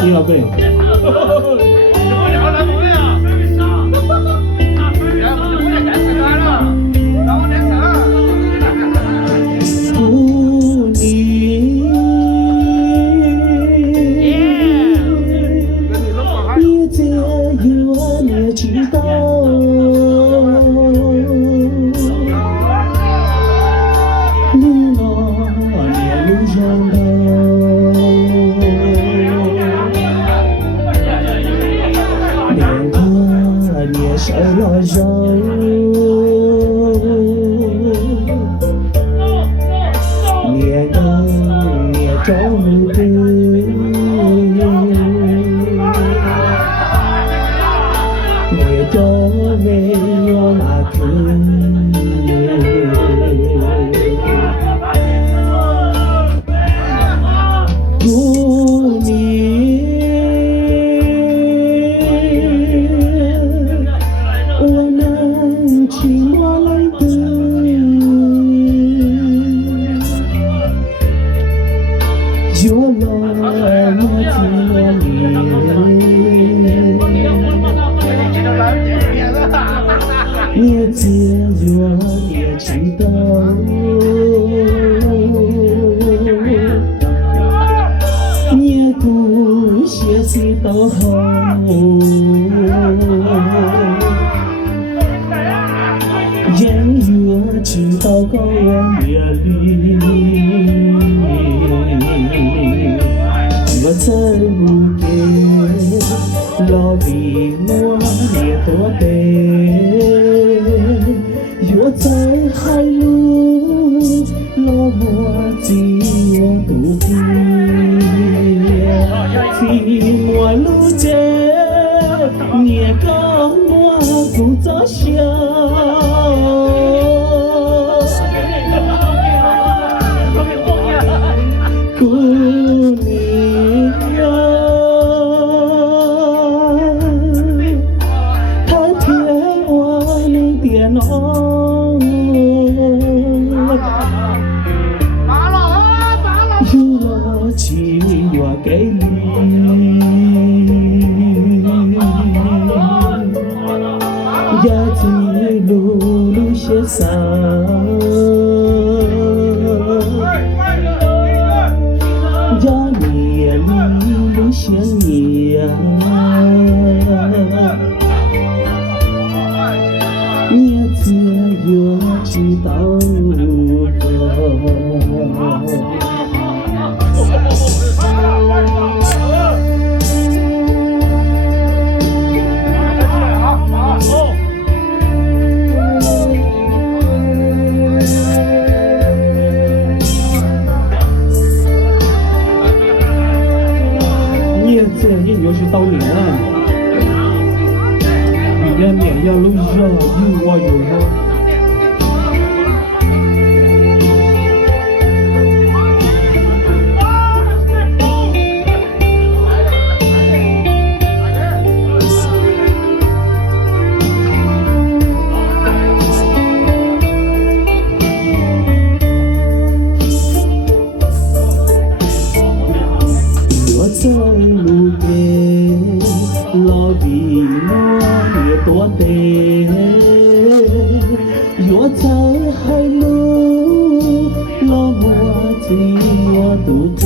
第二倍。手拉手，年更年中的，年中没有那个，不你。情话来的，有了我听了你只有你知道，你不写字都好。人越知道高原越离，越在路边，老比我越多悲，越在海路，老我自我独别，寂寞路间，你跟我不作笑。姑娘，他骗我能点哦，有了情我给你，也记录录些啥。想你呀，你只有知道这个音乐是到岭岸，里面脸要露热，有我有了。我在路边，老的我越多得，我在海路，老我自我独特。